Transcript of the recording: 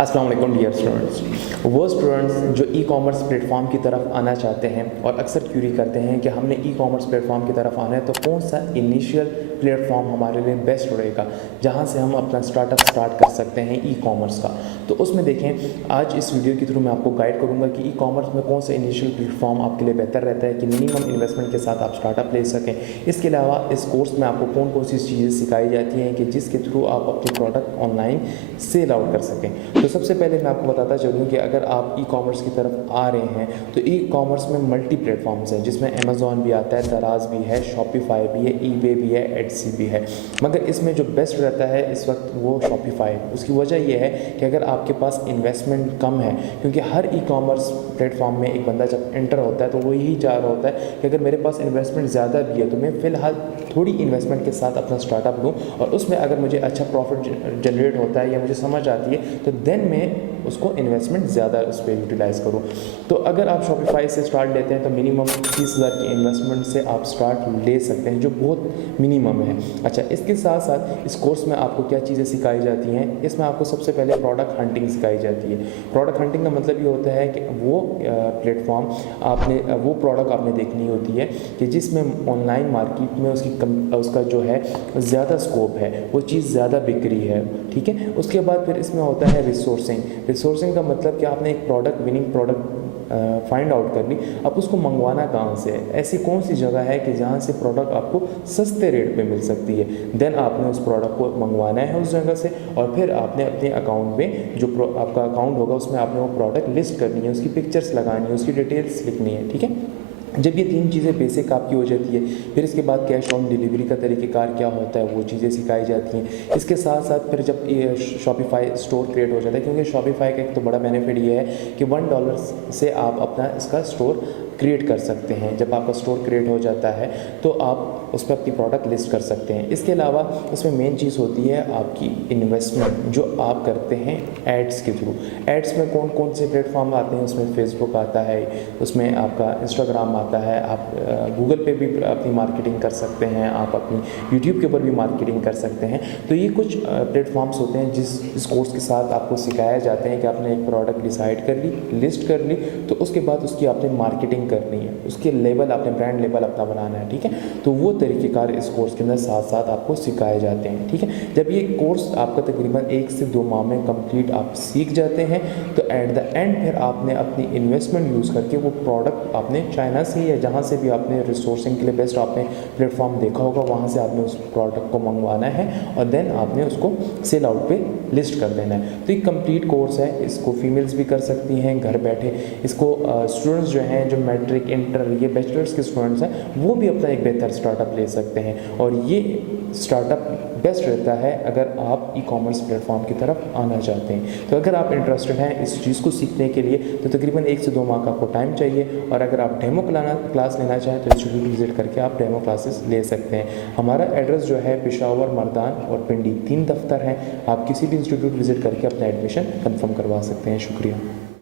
अस्सलाम वालेकुम dear students. वो स्टूडेंट्स जो ई कॉमर्स प्लेटफॉर्म की तरफ आना चाहते हैं और अक्सर क्यूरी करते हैं कि हमने ई कॉमर्स प्लेटफॉर्म की तरफ आना है तो कौन सा इनिशियल प्लेटफॉर्म हमारे लिए बेस्ट रहेगा जहां से हम अपना स्टार्टअप स्टार्ट कर सकते हैं ई कॉमर्स का। तो उसमें देखें, आज इस वीडियो के थ्रू मैं आपको गाइड करूंगा कि ई कॉमर्स में कौन सा इनिशियल प्लेटफॉर्म आपके लिए बेहतर रहता है कि मिनिमम इन्वेस्टमेंट के साथ आप स्टार्टअप ले सकें। इसके अलावा इस कोर्स में आपको कौन कौन सी चीज़ें सिखाई जाती हैं कि जिसके थ्रू आप अपने प्रोडक्ट ऑनलाइन सेल आउट कर सकें। तो सबसे पहले मैं आपको बताता चलूँ कि अगर आप ई कॉमर्स की तरफ आ रहे हैं तो ई कॉमर्स में मल्टी प्लेटफॉर्म्स हैं, जिसमें अमेज़ॉन भी आता है, दराज भी है, शॉपिफाई भी है, ईबे भी है, एटसी भी है। मगर इसमें जो बेस्ट रहता है इस वक्त वो शॉपिफाई है। उसकी वजह यह है कि अगर आपके पास इन्वेस्टमेंट कम है, क्योंकि हर ई कॉमर्स प्लेटफॉर्म में एक बंदा जब एंटर होता है तो वो यही चाह रहा होता है कि अगर मेरे पास इन्वेस्टमेंट ज़्यादा भी है तो मैं फ़िलहाल थोड़ी इन्वेस्टमेंट के साथ अपना स्टार्टअप लूँ और उसमें अगर मुझे अच्छा प्रॉफिट जनरेट होता है या मुझे समझ आती है तो देन मैं उसको इन्वेस्टमेंट ज़्यादा उस पर यूटिलाइज़ करूँ। तो अगर आप शॉपिफाई से स्टार्ट लेते हैं तो मिनिमम 30,000 की इन्वेस्टमेंट से आप स्टार्ट ले सकते हैं, जो बहुत मिनिमम है। अच्छा, इसके साथ साथ इस कोर्स में आपको क्या चीज़ें सिखाई जाती हैं? इसमें आपको सबसे पहले प्रोडक्ट हंटिंग सिखाई जाती है। प्रोडक्ट हंटिंग का मतलब ये होता है कि वो प्लेटफॉर्म वो प्रोडक्ट आपने देखनी होती है कि जिसमें ऑनलाइन मार्केट में उसका जो है ज़्यादा स्कोप है, वो चीज़ ज़्यादा बिक रही है। ठीक है, उसके बाद फिर इसमें होता है रिसोर्सिंग का मतलब कि आपने एक विनिंग प्रोडक्ट फाइंड आउट कर ली, अब उसको मंगवाना कहाँ से है, ऐसी कौन सी जगह है कि जहाँ से प्रोडक्ट आपको सस्ते रेट पे मिल सकती है। देन आपने उस प्रोडक्ट को मंगवाना है उस जगह से और फिर आपने अपने अकाउंट में जो आपका अकाउंट होगा उसमें आपने वो प्रोडक्ट लिस्ट करनी है, उसकी पिक्चर्स लगानी है, उसकी डिटेल्स लिखनी है। ठीक है, जब ये तीन चीज़ें बेसिक आपकी हो जाती है, फिर इसके बाद कैश ऑन डिलीवरी का तरीक़ेकार क्या होता है वो चीज़ें सिखाई जाती हैं। इसके साथ साथ फिर जब ये शॉपिफाई स्टोर क्रिएट हो जाता है, क्योंकि शॉपिफाई का एक तो बड़ा बेनिफिट ये है कि $1 से आप अपना इसका स्टोर क्रिएट कर सकते हैं। जब आपका स्टोर क्रिएट हो जाता है तो आप उस पर अपनी प्रोडक्ट लिस्ट कर सकते हैं। इसके अलावा इसमें मेन चीज़ होती है आपकी इन्वेस्टमेंट जो आप करते हैं एड्स के थ्रू। एड्स में कौन कौन से प्लेटफॉर्म आते हैं? उसमें फेसबुक आता है, उसमें आपका इंस्टाग्राम आता है, आप गूगल पे भी अपनी मार्केटिंग कर सकते हैं, आप अपनी यूट्यूब के ऊपर भी मार्केटिंग कर सकते हैं। तो ये कुछ प्लेटफॉर्म्स होते हैं इस कोर्स के साथ आपको सिखाए जाते हैं कि आपने एक प्रोडक्ट डिसाइड कर ली, लिस्ट कर ली, तो उसके बाद उसकी आपने मार्केटिंग करनी है, उसके लेवल आपने ब्रांड लेवल अपना बनाना है। ठीक है, तो वो तरीक़ेकार इस कोर्स के अंदर साथ साथ आपको सिखाए जाते हैं। ठीक है, जब ये कोर्स आपका तकरीबन 1 से 2 माह में कंप्लीट आप सीख जाते हैं तो एट द एंड फिर आपने अपनी इन्वेस्टमेंट यूज़ करके वो प्रोडक्ट आपने चाइना से या जहाँ से भी आपने रिसोर्सिंग के लिए बेस्ट आपने प्लेटफॉर्म देखा होगा वहाँ से आपने उस प्रोडक्ट को मंगवाना है और देन आपने उसको सेल आउट पे लिस्ट कर देना है। तो एक कंप्लीट कोर्स है, इसको फीमेल्स भी कर सकती हैं घर बैठे। इसको स्टूडेंट्स जो हैं, जो मैट्रिक, इंटर, ये बैचलर्स के स्टूडेंट्स हैं, वो भी अपना एक बेहतर स्टार्टअप ले सकते हैं और ये स्टार्टअप बेस्ट रहता है अगर आप ई कॉमर्स प्लेटफॉर्म की तरफ आना चाहते हैं। तो अगर आप इंटरेस्टेड हैं इस चीज़ को सीखने के लिए तो तकरीबन 1 से 2 माह का आपको टाइम चाहिए और अगर आप डेमो क्लास लेना चाहें तो इंस्टीट्यूट विजिट करके आप डेमो क्लासेस ले सकते हैं। हमारा एड्रेस जो है पेशावर, मर्दान और पिंडी 3 दफ्तर हैं। आप किसी भी इंस्टीट्यूट विजिट करके अपना एडमिशन कंफर्म करवा सकते हैं। शुक्रिया।